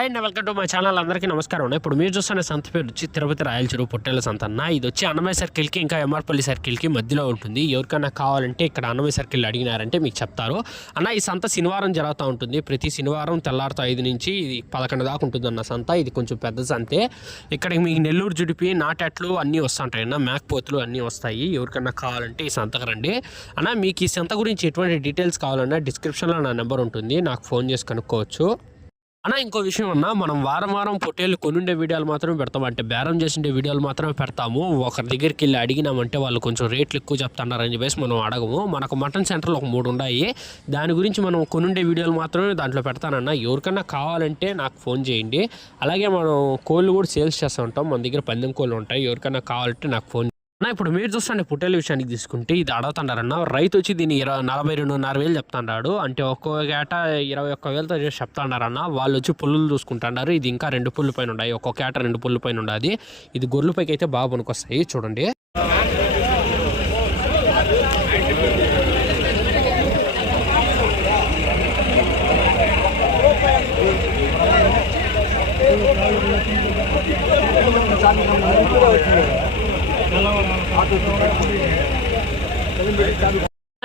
And welcome to my channel అందరికీ నమస్కారం. ఇప్పుడు మీరు చూస్తున్న సంత పేరు వచ్చి తిరుపతి రాయలచెరువు పొట్టేల సంత అన్న. ఇది వచ్చి అన్నమయ్య సర్కిల్కి ఇంకా ఎంఆర్పల్లి సర్కిల్కి మధ్యలో ఉంటుంది. ఎవరికైనా కావాలంటే ఇక్కడ అన్నమయ్య సర్కిల్ అడిగినారంటే మీకు చెప్తారు. అన్న ఈ సంత శనివారం జరుగుతూ ఉంటుంది. ప్రతి శనివారం తెల్లారితో ఐదు నుంచి ఇది పదకొండు దాకా ఉంటుంది అన్న సంత. ఇది కొంచెం పెద్ద సంతే. ఇక్కడ మీకు నెల్లూరు జుడిపి నాటెట్లు అన్నీ వస్తుంటాయి అన్న. మేకపోతులు అన్నీ వస్తాయి. ఎవరికైనా కావాలంటే ఈ సంతకు రండి. అన్న మీకు ఈ సంత గురించి ఎటువంటి డీటెయిల్స్ కావాలన్నా డిస్క్రిప్షన్లో నా నెంబర్ ఉంటుంది. నాకు ఫోన్ చేసి కనుక్కోవచ్చు. అన్న ఇంకో విషయం అన్న మనం వారం వారం పొట్టేళ్ళు కొనుండే వీడియోలు మాత్రమే పెడతాం. అంటే బేరం చేసిండే వీడియోలు మాత్రమే పెడతాము. ఒకరి దగ్గరికి వెళ్ళి అడిగినామంటే వాళ్ళు కొంచెం రేట్లు ఎక్కువ చెప్తున్నారని చెప్పేసి మనం అడగము. మనకు మటన్ సెంటర్లో ఒక మూడు ఉన్నాయి. దాని గురించి మనం కొనుండే వీడియోలు మాత్రమే దాంట్లో పెడతానన్న. ఎవరికన్నా కావాలంటే నాకు ఫోన్ చేయండి. అలాగే మనం కోళ్ళు కూడా సేల్స్ చేస్తూ ఉంటాం. మన దగ్గర పందెం కోళ్ళు ఉంటాయి. ఎవరికైనా కావాలంటే నాకు ఫోన్ అన్న ఇప్పుడు మీరు చూస్తుండే పుట్టేల విషయానికి తీసుకుంటే ఇది అడుగుతున్నారన్న రైతు వచ్చి దీన్ని ఇరవై నలభై రెండున్నర వేలు చెప్తున్నాడు అంటే ఒక్కో ఏట ఇరవై ఒక్క వేలతో చేసి చెప్తున్నారన్న వాళ్ళు వచ్చి పుల్లులు చూసుకుంటున్నారు ఇది ఇంకా రెండు పుల్లు పైన ఉన్నాయి ఒక్కొక్క ఏట రెండు పుల్లు పైన ఉండదు. ఇది గొర్రెల పైకి అయితే బాగా పనికొస్తాయి. చూడండి.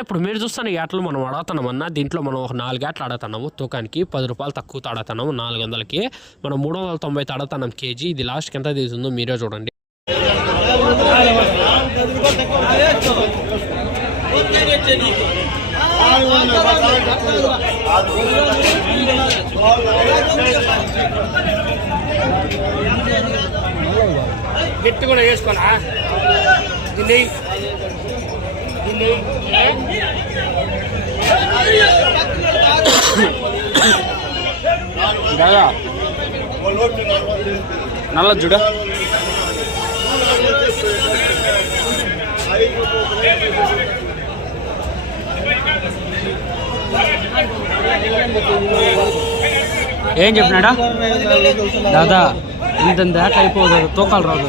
ఇప్పుడు మీరు చూస్తున్న ఏటలు మనం అన్న. దీంట్లో మనం ఒక నాలుగు ఆటలు అడుగుతున్నాము తూకానికి పది రూపాయలు తక్కువ తాడతాము నాలుగు వందలకి మనం మూడు వందల తొంభై అడుగుతున్నాం కేజీ. ఇది లాస్ట్కి ఎంత తీసుందో మీరే చూడండి. గట్టి కూడా వేసుకోనా? దీన్ని దాదా. నల్ల చూడ ఏం చెప్పినాడా? దాదా ఇంత దాకా అయిపోదు తూకాలు రాదు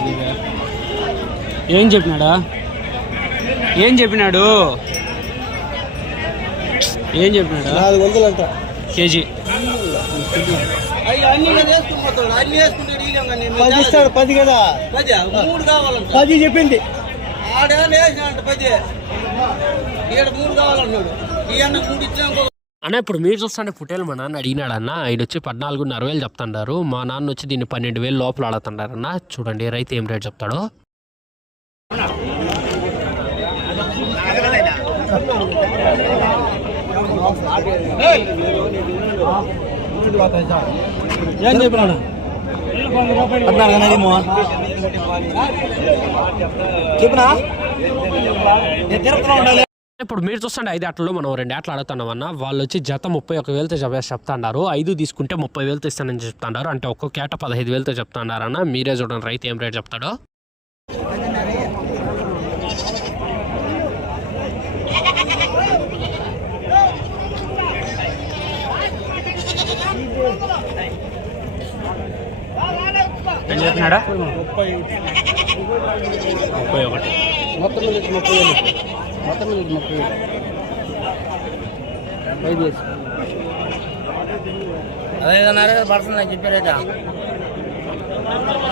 ఏం చెప్పినాడా? ఏం చెప్పినాడు? ఏం చెప్పినాడా? నాలుగు వందలు అంట కేజీ పది ఇస్తాడు పది కదా? మూడు కావాలంట. పది చెప్పింది. అన్న ఇప్పుడు మీరు చూస్తుంటే పుట్టేలు మా నాన్న అడిగినాడు అన్న ఆయన వచ్చి పద్నాలుగున్నర వేలు చెప్తున్నారు మా నాన్న వచ్చి దీన్ని పన్నెండు వేలు లోపల అడుగుతున్నారు అన్న చూడండి రైతు ఏం రేట్ చెప్తాడో. ఏం చెప్పినాడు? పద్నాలుగు అనేది చెప్పినా? నేను తిరుపతిలో ఉండాలి. ఇప్పుడు మీరు చూస్తుంటే ఐదు ఆటల్లో మనం రెండు ఆటలు ఆడుతున్నామన్న వాళ్ళు వచ్చి జత ముప్పై ఒక వేలతో చెప్తాండారు. ఐదు తీసుకుంటే ముప్పై వేలతో ఇస్తానని చెప్తాండారు. అంటే ఒక్కొక్క కేట పదహైదు వేలతో చెప్తాండారన్న మీరే చూడండి రైతు ఏం రేట్ చెప్తాడో. ఏం చెప్పినాడా ముప్పై ఒకటి మొత్తం ముప్పై మొత్తం ముప్పై వేలు ఐదు వేసు అదేదన్నారు పడుతుందని చెప్పారైతే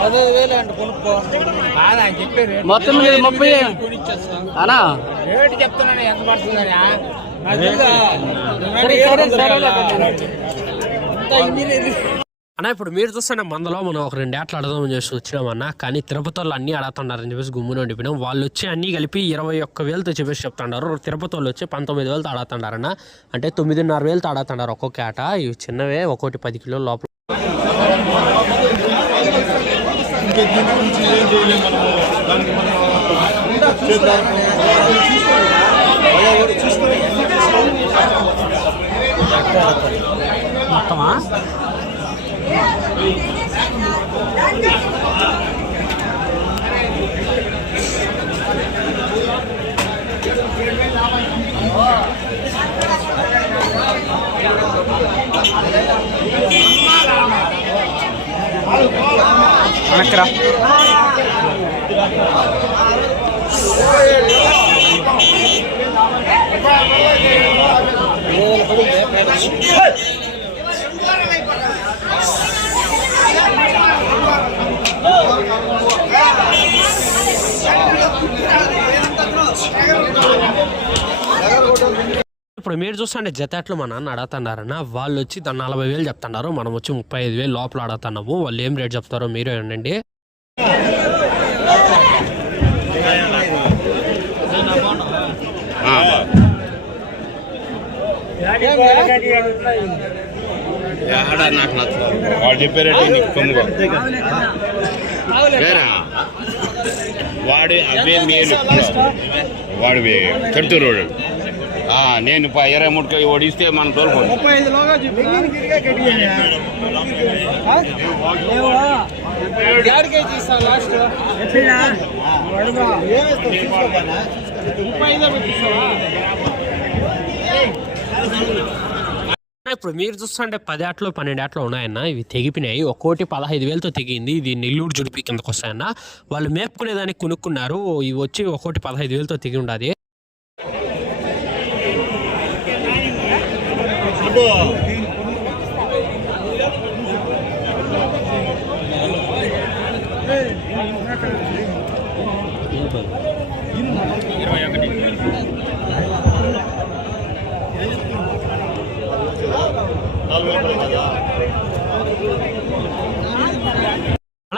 అదే వేలు అంటే కొనుక్కో కాదు ఆయన చెప్పారు మొత్తం ముప్పై అనా రేటు చెప్తున్నాను. ఎంత పడుతుందని సరే సరే సరే అన్న ఇప్పుడు మీరు చూస్తున్న మందలో మనం ఒక రెండు ఆటలు ఆడదామని చేసి వచ్చినామన్న కానీ తిరుపతి వాళ్ళు అన్నీ ఆడుతున్నారని చెప్పేసి గుమ్మున ఉండిపోయినాం. వాళ్ళు వచ్చి అన్నీ కలిపి ఇరవై ఒక్క వేలతో చెప్పేసి చెప్తున్నారు తిరుపతి వాళ్ళు వచ్చి పంతొమ్మిది వేలతో ఆడుతున్నారన్న అంటే తొమ్మిదిన్నర వేలతో ఆడుతున్నారు ఒక్కొక్క ఆట ఇవి చిన్నవే ఒక్కోటి పది కిలోల లోపల. మొత్తమా Acra. Oh, hold on, man, man. Hey! ఇప్పుడు మీరు చూస్తుంటే జతట్లు మా నాన్న అడుగుతున్నారన్న వాళ్ళు వచ్చి దాన్ని నలభై వేలు చెప్తున్నారు. మనం వచ్చి ముప్పై ఐదు వేలు లోపల అడుగుతున్నాము వాళ్ళు ఏం రేట్ చెప్తారో మీరే ఉండండి నాకు నచ్చదు వాడు చెప్పారంటే నీకు కొమ్ముగా వాడు అవే మేలు. వాడు. కడుతురోడు నేను ఇరవై మూడుకి ఓడిస్తే మనం తోలుకోండి. ముప్పై ఐదో పెట్టిస్తావా? ఇప్పుడు మీరు చూస్తుంటే పది ఆటలు పన్నెండు ఆటలు ఉన్నాయన్న ఇవి తెగిపినాయి ఒక్కోటి పదహైదు వేలతో తెగింది ఇది నెల్లూరు జుడిపి కిందకు వస్తాయన్న వాళ్ళు మేపుకునే దానికి కొనుక్కున్నారు. ఇవి వచ్చి ఒక్కోటి పదహైదు వేలతో తెగి ఉండాది. అన్న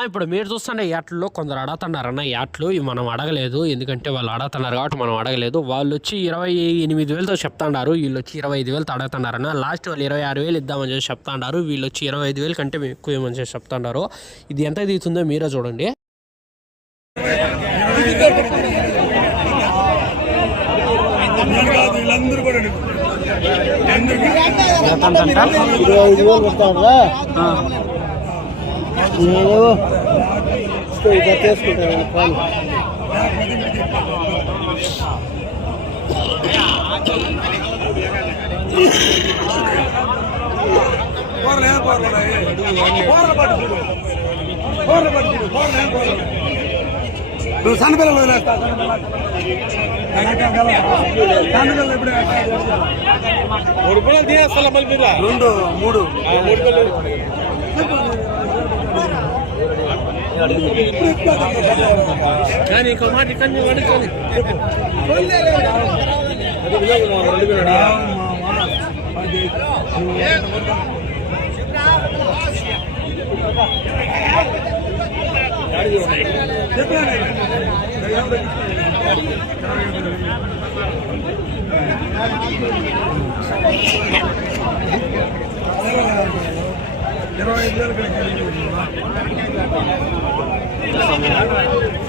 ఇప్పుడు మీరు చూస్తుంటే యాట్లలో కొందరు అడుగుతున్నారన్న యాట్లు ఇవి మనం అడగలేదు ఎందుకంటే వాళ్ళు అడుగుతున్నారు కాబట్టి మనం అడగలేదు. వాళ్ళు వచ్చి ఇరవై ఎనిమిది వేలతో చెప్తాండారు వీళ్ళు వచ్చి ఇరవై ఐదు వేలతో అడుగుతున్నారన్న లాస్ట్ వాళ్ళు ఇరవై ఆరు వేలు ఇద్దామని చెప్పి చెప్తాండారు వీళ్ళు వచ్చి ఇరవై ఐదు వేలు కంటే ఎక్కువ ఏమని చెప్పి చెప్తాండారు. ఇది ఎంత తీస్తుందో మీరే చూడండి. ఇరవై ఐదు వేలు నేను ఇక చేసుకుంటాను పాలు నువ్వు సన్నపిల్లలు వదిలేస్తా. మూడు పిల్లలు తీయేస్తా మళ్ళీ మీరు? రెండు మూడు. మూడు పిల్లలు. కానీ ఇంకో మాట ఇక్కడ నువ్వు అడుగుతాను ఇరవై ఐదు వేలు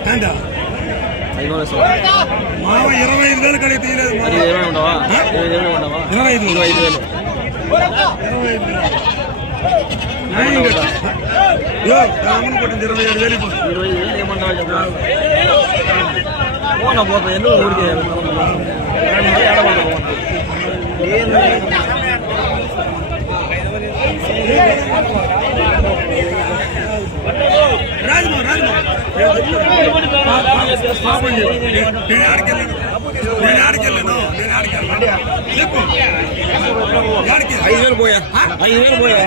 ఏంటా మామ ఇరవై ఐదు వేలు కడిగి తీయలేదు మామ. ఇరవై ఐదు ఇరవై ఐదు వేలు ఇరవై ఐదు వేలు న్యాయం కట్టు. యో, రామన్ కొట్టింది ఇరవై ఐదు వేలు పాపం చెప్పు. నేను ఆడికెళ్ళాను నేను ఆడికెళ్ళాను నేను ఆడికెళ్ళాను చెప్పు ఐదు వేలు పోయా ఐదు వేలు పోయా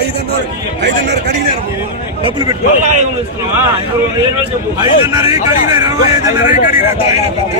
ఐదున్నర ఐదున్నర కడిగినారు డబ్బులు పెట్టుకో ఐదున్నర కడిగినారు ఇరవై ఐదున్నర కడిగినారు ఆయన పెద్ద.